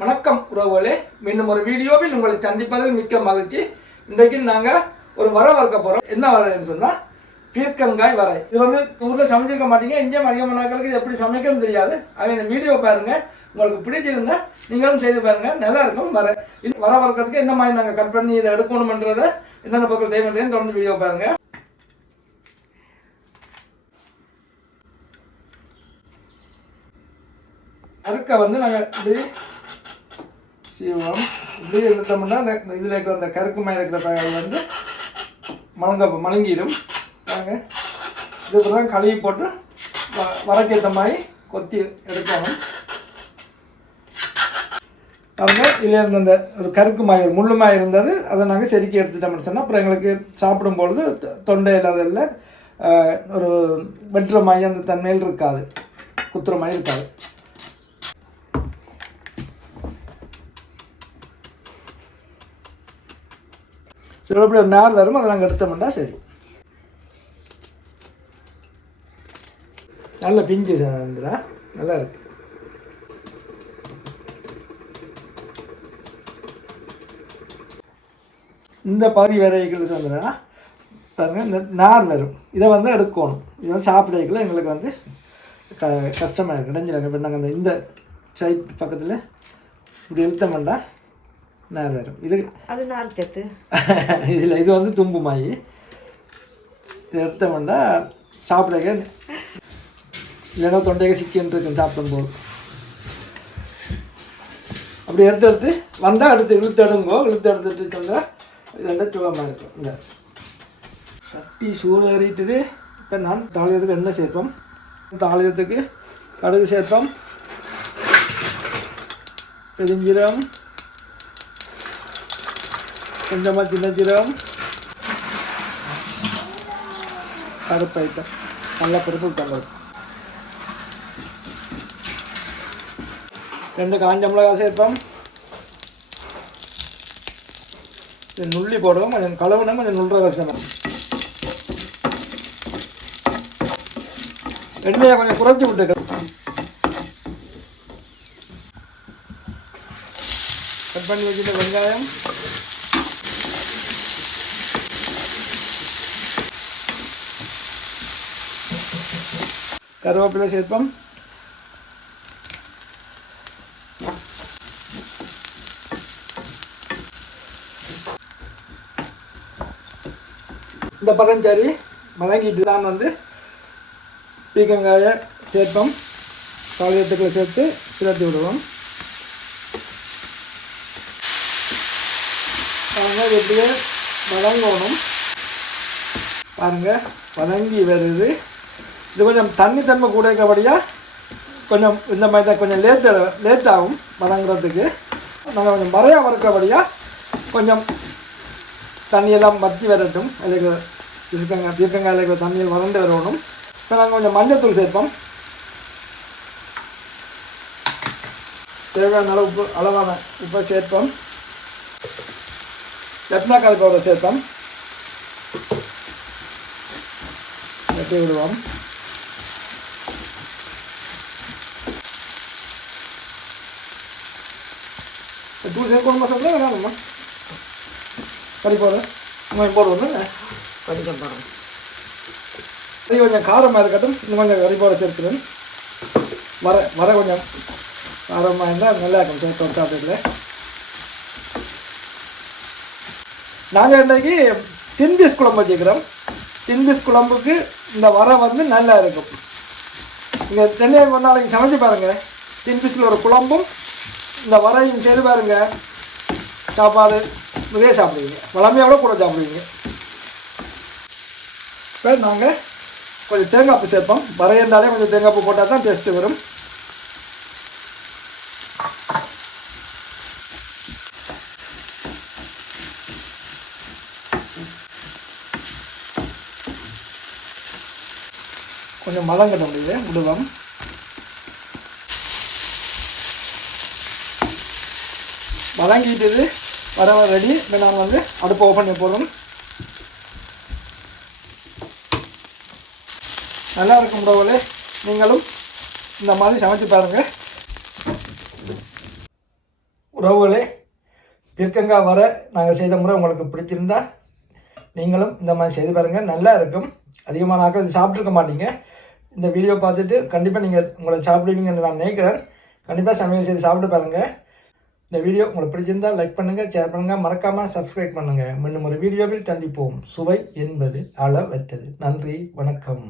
வணக்கம் உறவுகளே. மீண்டும் ஒரு வீடியோவில் உங்களை சந்திப்பதில் மிக்க மகிழ்ச்சி. இன்றைக்கு நாங்கள் ஒரு வர வறுக்க போகிறோம் என்ன வரைன்னு சொன்னால் பீர்க்கங்காய் வரை. இது வந்து ஊரில் சமைச்சிருக்க மாட்டீங்க. இங்கே அதிகமான நாட்களுக்கு இது எப்படி சமைக்கணும் தெரியாது. அவன் இந்த வீடியோ பாருங்கள் உங்களுக்கு பிடிச்சிருந்தா நீங்களும் செய்து பாருங்கள் நல்லா இருக்கும் வர. வர வறுக்கிறதுக்கு என்ன மாதிரி நாங்கள் கட் பண்ணி இதை எடுக்கணுமன்றதை என்னென்ன பொருட்கள் தேவைன்றதையும் தொடர்ந்து வீடியோ பாருங்க. அறுக்க வந்து நாங்கள் இப்படி சிவம் இப்படி எடுத்தோம்னா இதில் இருக்கிற அந்த கருக்கு மேலே இருக்கிற பயிர் வந்து மலங்க மலங்கிடும். நாங்கள் இது தான் கழுவி போட்டு வ- வரக்கேற்ற மாதிரி கொத்தி எடுக்கணும். பாருங்க இதில் இருந்த அந்த ஒரு கருக்கு மாய் முள்ளு மாய் இருந்தது. அதை நாங்கள் செதுக்கி எடுத்துட்டோம்னு சொன்னால் அப்புறம் எங்களுக்கு சாப்பிடும் பொழுது தொ- தொண்டை இல்லாததில் ஒரு வெட்டுற மாய் அந்த தன்மையில் இருக்காது. குத்துற மாதிரி இருக்காது. சரி ஒரு நார் வரும் அதை நாங்கள் எடுத்தோம்னா சரி. நல்ல பிஞ்சு சந்திரா நல்லா இருக்கு. இந்த பகுதி விரைகள் சந்திரா பாருங்க இந்த நார் வரும். இதை வந்து எடுக்கணும். இதை வந்து சாப்பிடக்குள்ள எங்களுக்கு வந்து க கஷ்டமாக இருக்குது இப்போ நாங்கள் இந்த இந்த சைட் பக்கத்தில் இப்படி இழுத்தமெண்டா நார் வரும் இது அது நார்ச்சத்து இதில் இது வந்து தும்பு மாயி. இதை எடுத்தோம்னா சாப்பிடக்க இல்லைன்னா தொண்டைக்கு சிக்கன் இருக்கும் சாப்பிடும்போது அப்படி எடுத்து எடுத்து வந்தால் எடுத்து இழுத்து எடுங்கோ இழுத்து எடுத்துட்டு வந்தால் இதெல்லாம் சுகமாக இருக்கும். இந்த சட்டி சூடு ஏறிட்டுது. இப்போ நான் தாளியத்துக்கு எண்ணெய் சேர்ப்போம். தாளியத்துக்கு கடுகு சேர்ப்போம். பெருஞ்சீரம் கொஞ்சமாக சின்ன ஜீரகம் கருப்பு ஐட்டம் நல்ல பருப்பு உட்காந்து ரெண்டு காஞ்ச மிளகா சேர்ப்போம் நுள்ளி போடுவோம் கொஞ்சம் கழுவுனா கொஞ்சம் நுள்ற கஷ்டம் எண்ணெயை கொஞ்சம் குறைச்சி விட்டுக்க. கட் பண்ணி வச்சுட்டு வெங்காயம். கருவேப்பிலை சேர்ப்போம். இந்த பக்கம் சரி வதங்கிட்டு தான் வந்து பீக்கங்காயை சேர்ப்போம். காலியத்துக்குள்ள சேர்த்து பிரட்டி விடுவோம். பாருங்கள் எப்படியே வதங்கணும். பாருங்கள் வதங்கி வருது. இது கொஞ்சம் தண்ணி தன்மை கூட இருக்கபடியாக கொஞ்சம் இந்த மாதிரி தான் கொஞ்சம் லேட் லேட் ஆகும் வதங்குறதுக்கு நாங்கள் கொஞ்சம் மறையாக வறுக்கிறபடியாக கொஞ்சம் தண்ணியெல்லாம் வற்றி வரட்டும். அதுக்கு இருக்கங்க பீர்க்கங்காயில் இருக்கிற தண்ணியில் வறண்டு வரணும். இப்போ நாங்கள் கொஞ்சம் மஞ்சத்தூள் சேர்ப்போம். தேவையான அளவு உப்பு அளவான உப்பை சேர்ப்போம். ரத்னாக்காய் பவுடர் சேர்ப்போம்? வெட்டி விடுவோம். தூள் சேர்க்கணுமா சொல்லுங்க வேணாமா கறி போடுறேன் நம்ம போடுவோம் கொஞ்சம் போடுறோம் கறி கொஞ்சம் காரமாக இருக்கட்டும் இன்னும் கொஞ்சம் கறி போட சேர்த்துறேன் வர வர கொஞ்சம் காரமாக இருந்தால் நல்லா இருக்கும் சேர்த்து சாப்பிட்றதுல நாங்கள் இன்றைக்கி டின்பீஸ் குழம்பு வச்சுக்கிறோம் டின்பீஸ் குழம்புக்கு இந்த வர வந்து நல்லா இருக்கும் நீங்கள் சென்னையை ஒரு நாளைக்கு சமைச்சு பாருங்கள் டின்பீஸில் ஒரு குழம்பும் இந்த வரையும் செய்து பாருங்க. சாப்பாடு நிறைய சாப்பிடுவீங்க. வளமையாக கூட சாப்பிடுவீங்க. இப்போ நாங்கள் கொஞ்சம் தேங்காய் பூ சேர்ப்போம். வரை இருந்தாலே கொஞ்சம் தேங்காய் பூ போட்டால் தான் டேஸ்ட்டு வரும். கொஞ்சம் மலங்கட்ட முடியல விடுவோம் வதங்கிட்டது வர வர ரெடி இப்போ நான் வந்து அடுப்பை ஓப்பன் பண்ணி போடுறோம் நல்லா இருக்கும் உறவுகளே நீங்களும் இந்த மாதிரி சமைச்சு பாருங்கள் உறவுகளே பிற்கங்காய் வர நாங்கள் செய்த முறை உங்களுக்கு பிடிச்சிருந்தா நீங்களும் இந்த மாதிரி செய்து பாருங்கள் நல்லா இருக்கும். அதிகமாக ஆக்கள் இது சாப்பிட்ருக்க மாட்டீங்க. இந்த வீடியோ பார்த்துட்டு கண்டிப்பாக நீங்கள் உங்களை சாப்பிடுவீங்கன்னு நான் நினைக்கிறேன். கண்டிப்பாக சமையல் செய்து சாப்பிட்டு பாருங்கள் இந்த வீடியோ உங்களுக்கு பிடிச்சிருந்தால் லைக் பண்ணுங்கள் ஷேர் பண்ணுங்கள் மறக்காமல் சப்ஸ்கிரைப் பண்ணுங்கள் மீண்டும் ஒரு வீடியோவில் சந்திப்போம். சுவை என்பது அளவற்றது. நன்றி வணக்கம்.